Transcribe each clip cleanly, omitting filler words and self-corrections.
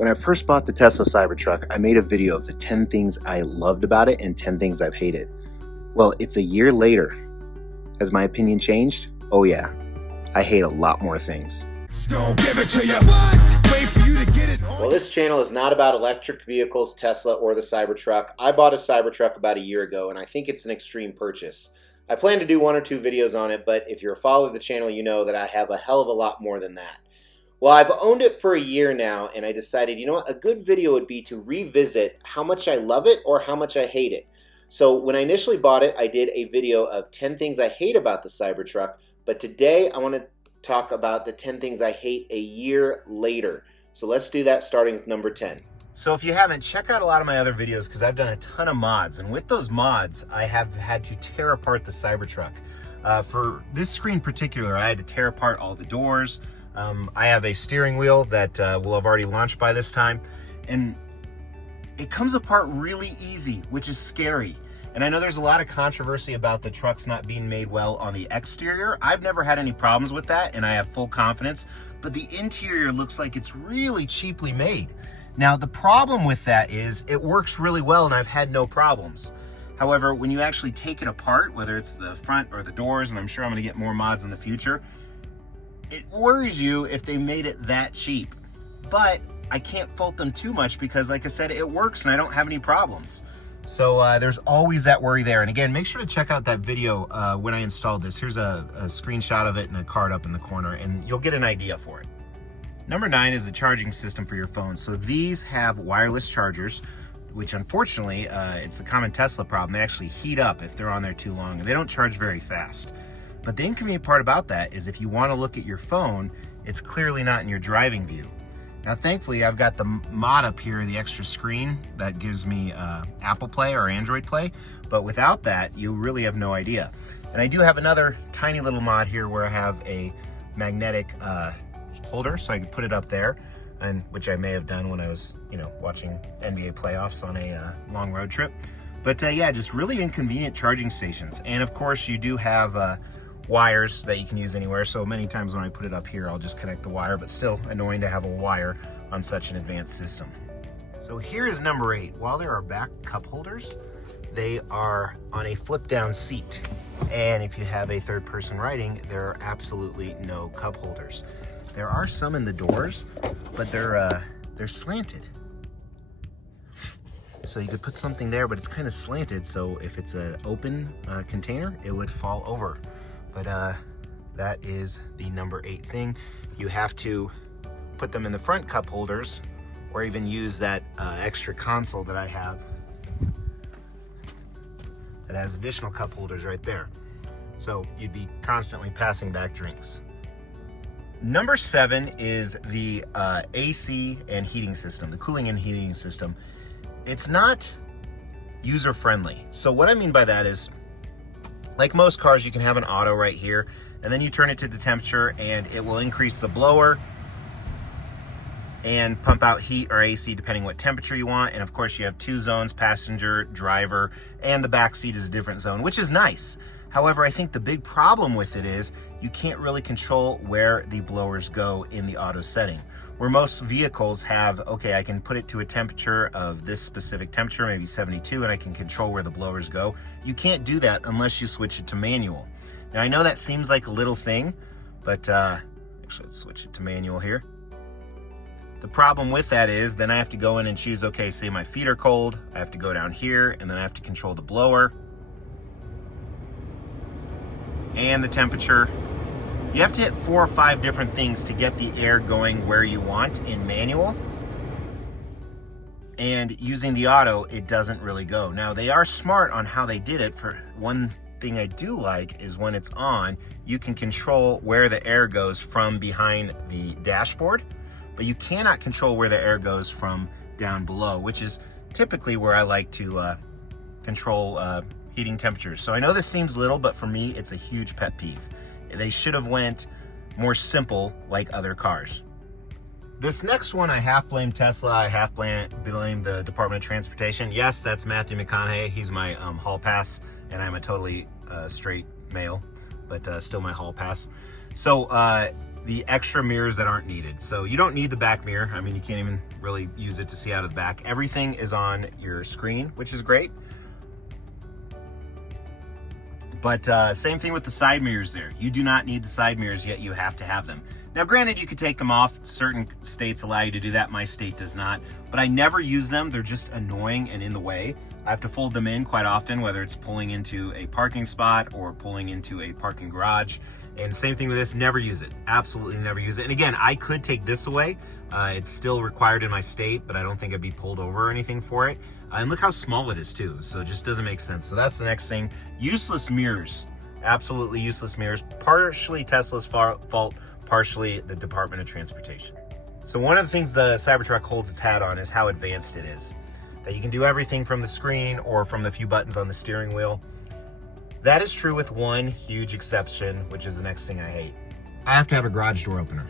When I first bought the Tesla Cybertruck, I made a video of the 10 things I loved about it and 10 things I've hated. Well, it's a year later. Has my opinion changed? Oh yeah, I hate a lot more things. Well, this channel is not about electric vehicles, Tesla, or the Cybertruck. I bought a Cybertruck about a year ago, and I think it's an extreme purchase. I plan to do 1 or 2 videos on it, but if you're a follower of the channel, you know that I have a hell of a lot more than that. Well, I've owned it for a year now, and I decided, you know what, a good video would be to revisit how much I love it or how much I hate it. So when I initially bought it, I did a video of 10 things I hate about the Cybertruck, but today I want to talk about the 10 things I hate a year later. So let's do that, starting with number 10. So if you haven't, check out a lot of my other videos because I've done a ton of mods, and with those mods, I have had to tear apart the Cybertruck. For this screen in particular, I had to tear apart all the doors. I have a steering wheel that will have already launched by this time, and it comes apart really easy, which is scary. And I know there's a lot of controversy about the trucks not being made well on the exterior. I've never had any problems with that, and I have full confidence, but the interior looks like it's really cheaply made. Now, the problem with that is it works really well, and I've had no problems. However, when you actually take it apart, whether it's the front or the doors, and I'm sure I'm gonna get more mods in the future, it worries you if they made it that cheap. But I can't fault them too much because, like I said, it works and I don't have any problems. So there's always that worry there. And again, make sure to check out that video when I installed this. Here's a screenshot of it and a card up in the corner, and you'll get an idea for it. Number 9 is the charging system for your phone. So these have wireless chargers, which unfortunately, it's a common Tesla problem. They actually heat up if they're on there too long, and they don't charge very fast. But the inconvenient part about that is if you want to look at your phone, it's clearly not in your driving view. Now, thankfully, I've got the mod up here, the extra screen that gives me Apple Play or Android Play. But without that, you really have no idea. And I do have another tiny little mod here where I have a magnetic holder, so I can put it up there, and which I may have done when I was, watching NBA playoffs on a long road trip. But yeah, just really inconvenient charging stations. And of course, you do have wires that you can use anywhere. So many times when I put it up here, I'll just connect the wire, but still annoying to have a wire on such an advanced system. So here is number 8. While there are back cup holders, they are on a flip down seat. And if you have a third person riding, there are absolutely no cup holders. There are some in the doors, but they're slanted. So you could put something there, but it's kind of slanted. So if it's an open container, it would fall over. But that is the number 8 thing. You have to put them in the front cup holders, or even use that extra console that I have that has additional cup holders right there. So you'd be constantly passing back drinks. Number 7 is the AC and heating system, the cooling and heating system. It's not user-friendly. So what I mean by that is, like most cars, you can have an auto right here, and then you turn it to the temperature and it will increase the blower and pump out heat or AC depending what temperature you want. And of course you have 2 zones, passenger, driver, and the back seat is a different zone, which is nice. However, I think the big problem with it is you can't really control where the blowers go in the auto setting. Where most vehicles have, okay, I can put it to a temperature of this specific temperature, maybe 72, and I can control where the blowers go. You can't do that unless you switch it to manual. Now, I know that seems like a little thing, but actually, let's switch it to manual here. The problem with that is then I have to go in and choose, okay, say my feet are cold, I have to go down here, and then I have to control the blower and the temperature. You have to hit 4 or 5 different things to get the air going where you want in manual. And using the auto, it doesn't really go. Now, they are smart on how they did it. For one thing I do like is when it's on, you can control where the air goes from behind the dashboard, but you cannot control where the air goes from down below, which is typically where I like to control heating temperatures. So I know this seems little, but for me, it's a huge pet peeve. They should have went more simple like other cars. This next one, I half blame Tesla, I half blame the Department of Transportation. Yes, that's Matthew McConaughey. He's my hall pass, and I'm a totally straight male, but still my hall pass. So the extra mirrors that aren't needed. So you don't need the back mirror. I mean, you can't even really use it to see out of the back. Everything is on your screen, which is great. But same thing with the side mirrors there. You do not need the side mirrors, yet you have to have them. Now, granted, you could take them off. Certain states allow you to do that. My state does not. But I never use them. They're just annoying and in the way. I have to fold them in quite often, whether it's pulling into a parking spot or pulling into a parking garage. And same thing with this, never use it. Absolutely never use it. And again, I could take this away. It's still required in my state, but I don't think I'd be pulled over or anything for it. And look how small it is too. So it just doesn't make sense. So that's the next thing. Useless mirrors. Absolutely useless mirrors. Partially Tesla's fault, partially the Department of Transportation. So one of the things the Cybertruck holds its hat on is how advanced it is. That you can do everything from the screen or from the few buttons on the steering wheel. That is true with one huge exception, which is the next thing I hate. I have to have a garage door opener.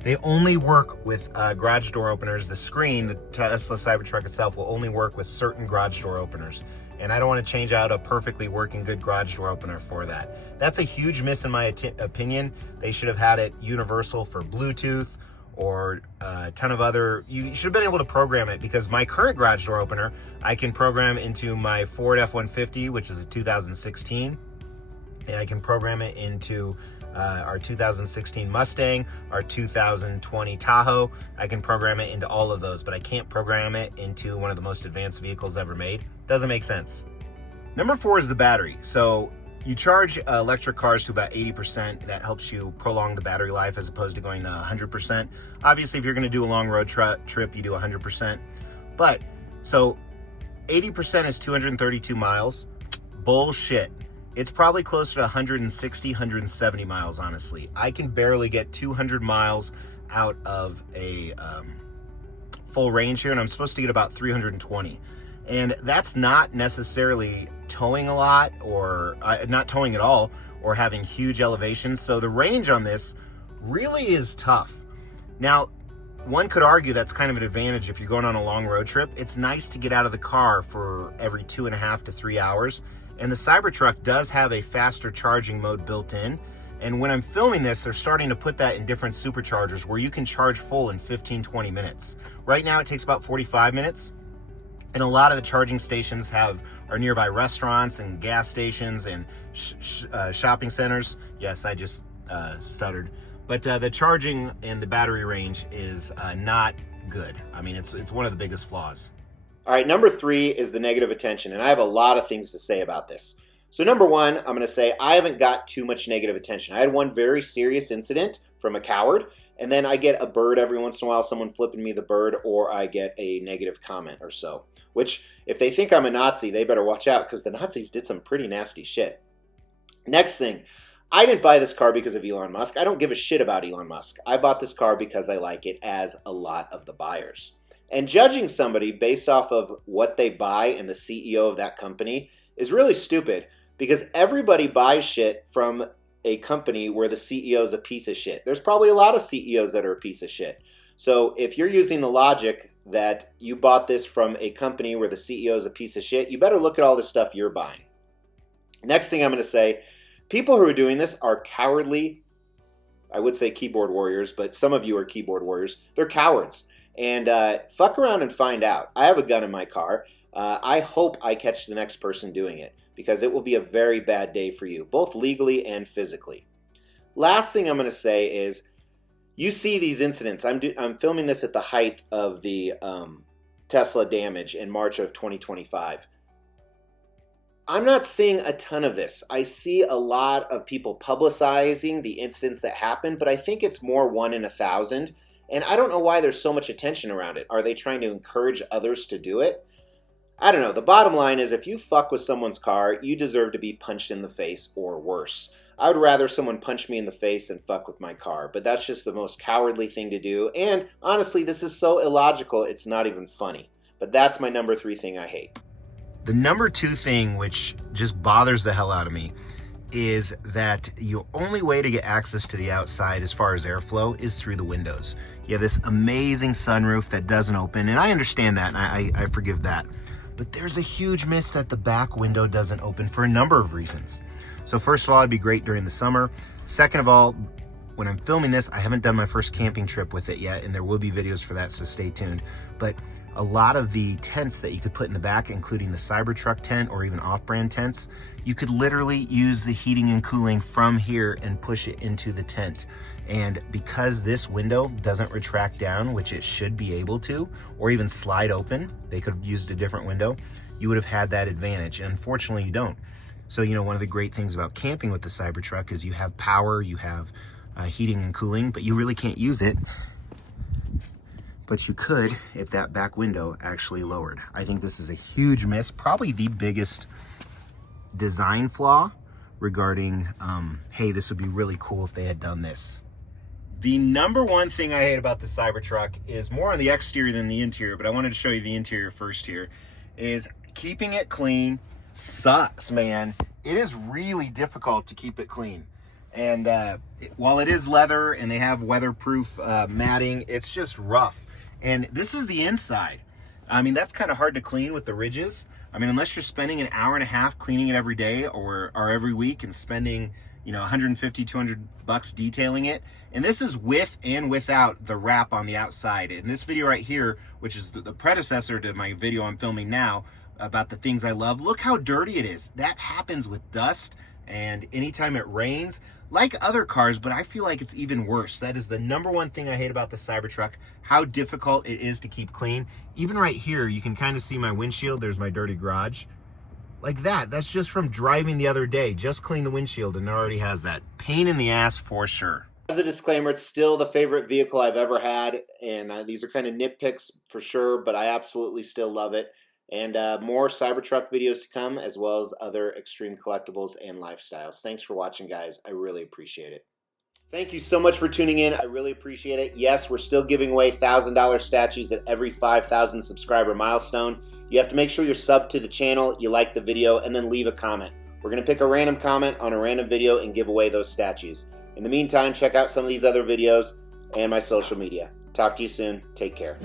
They only work with garage door openers. The screen, the Tesla Cybertruck itself, will only work with certain garage door openers. And I don't want to change out a perfectly working good garage door opener for that. That's a huge miss in my opinion. They should have had it universal for Bluetooth or a ton of other, you should have been able to program it, because my current garage door opener, I can program into my Ford F-150, which is a 2016. And I can program it into our 2016 Mustang, our 2020 Tahoe. I can program it into all of those, but I can't program it into one of the most advanced vehicles ever made. Doesn't make sense. Number 4 is the battery. So you charge electric cars to about 80%. That helps you prolong the battery life as opposed to going to 100%. Obviously, if you're going to do a long road trip, you do 100%. But so 80% is 232 miles. Bullshit. It's probably closer to 160, 170 miles, honestly. I can barely get 200 miles out of a full range here, and I'm supposed to get about 320. And that's not necessarily towing a lot, or not towing at all, or having huge elevations. So the range on this really is tough. Now, one could argue that's kind of an advantage if you're going on a long road trip. It's nice to get out of the car for every 2.5 to 3 hours. And the Cybertruck does have a faster charging mode built in. And when I'm filming this, they're starting to put that in different superchargers where you can charge full in 15-20 minutes. Right now, it takes about 45 minutes. And a lot of the charging stations are nearby restaurants and gas stations and shopping centers. Yes, I just stuttered. But the charging and the battery range is not good. I mean, it's one of the biggest flaws. All right, number 3 is the negative attention, and I have a lot of things to say about this. So number 1, I'm going to say I haven't got too much negative attention. I had one very serious incident from a coward, and then I get a bird every once in a while, someone flipping me the bird, or I get a negative comment or so. Which, if they think I'm a Nazi, they better watch out, because the Nazis did some pretty nasty shit. Next thing, I didn't buy this car because of Elon Musk. I don't give a shit about Elon Musk. I bought this car because I like it, as a lot of the buyers. And judging somebody based off of what they buy and the CEO of that company is really stupid, because everybody buys shit from a company where the CEO is a piece of shit. There's probably a lot of CEOs that are a piece of shit. So if you're using the logic that you bought this from a company where the CEO is a piece of shit, you better look at all the stuff you're buying. Next thing I'm going to say, people who are doing this are cowardly. I would say keyboard warriors, but some of you are keyboard warriors. They're cowards. And fuck around and find out. I have a gun in my car. I hope I catch the next person doing it, because it will be a very bad day for you, both legally and physically. Last thing I'm going to say is, you see these incidents. I'm filming this at the height of the Tesla damage in March of 2025. I'm not seeing a ton of this. I see a lot of people publicizing the incidents that happen, but I think it's more 1 in 1,000. And I don't know why there's so much attention around it. Are they trying to encourage others to do it? I don't know. The bottom line is, if you fuck with someone's car, you deserve to be punched in the face or worse. I would rather someone punch me in the face than fuck with my car, but that's just the most cowardly thing to do. And honestly, this is so illogical, it's not even funny. But that's my number 3 thing I hate. The number 2 thing, which just bothers the hell out of me, is that your only way to get access to the outside as far as airflow is through the windows. You have this amazing sunroof that doesn't open, and I understand that, and I forgive that. But there's a huge miss that the back window doesn't open for a number of reasons. So first of all, it'd be great during the summer. Second of all, when I'm filming this, I haven't done my first camping trip with it yet, and there will be videos for that, so stay tuned. But a lot of the tents that you could put in the back, including the Cybertruck tent or even off-brand tents, you could literally use the heating and cooling from here and push it into the tent. And because this window doesn't retract down, which it should be able to, or even slide open, they could have used a different window, you would have had that advantage. And unfortunately, you don't. So, you know, one of the great things about camping with the Cybertruck is you have power, you have heating and cooling, but you really can't use it. But you could if that back window actually lowered. I think this is a huge miss, probably the biggest design flaw regarding, hey, this would be really cool if they had done this. The number one thing I hate about the Cybertruck is more on the exterior than the interior, but I wanted to show you the interior first here, is keeping it clean sucks, man. It is really difficult to keep it clean. And while it is leather and they have weatherproof matting, it's just rough. And this is the inside. I mean, that's kind of hard to clean with the ridges. I mean, unless you're spending an hour and a half cleaning it every day or every week and spending, you know, $150, $200 detailing it. And this is with and without the wrap on the outside. In this video right here, which is the predecessor to my video I'm filming now about the things I love, look how dirty it is. That happens with dust and anytime it rains, like other cars, but I feel like it's even worse. That is the number one thing I hate about the Cybertruck, how difficult it is to keep clean. Even right here, you can kind of see my windshield. There's my dirty garage. Like that, that's just from driving the other day. Just clean the windshield and it already has that. Pain in the ass for sure. As a disclaimer, it's still the favorite vehicle I've ever had, and these are kind of nitpicks for sure, but I absolutely still love it. And more Cybertruck videos to come, as well as other extreme collectibles and lifestyles. Thanks for watching, guys. I really appreciate it. Thank you so much for tuning in. I really appreciate it. Yes, we're still giving away $1,000 statues at every 5,000 subscriber milestone. You have to make sure you're subbed to the channel, you like the video, and then leave a comment. We're going to pick a random comment on a random video and give away those statues. In the meantime, check out some of these other videos and my social media. Talk to you soon. Take care.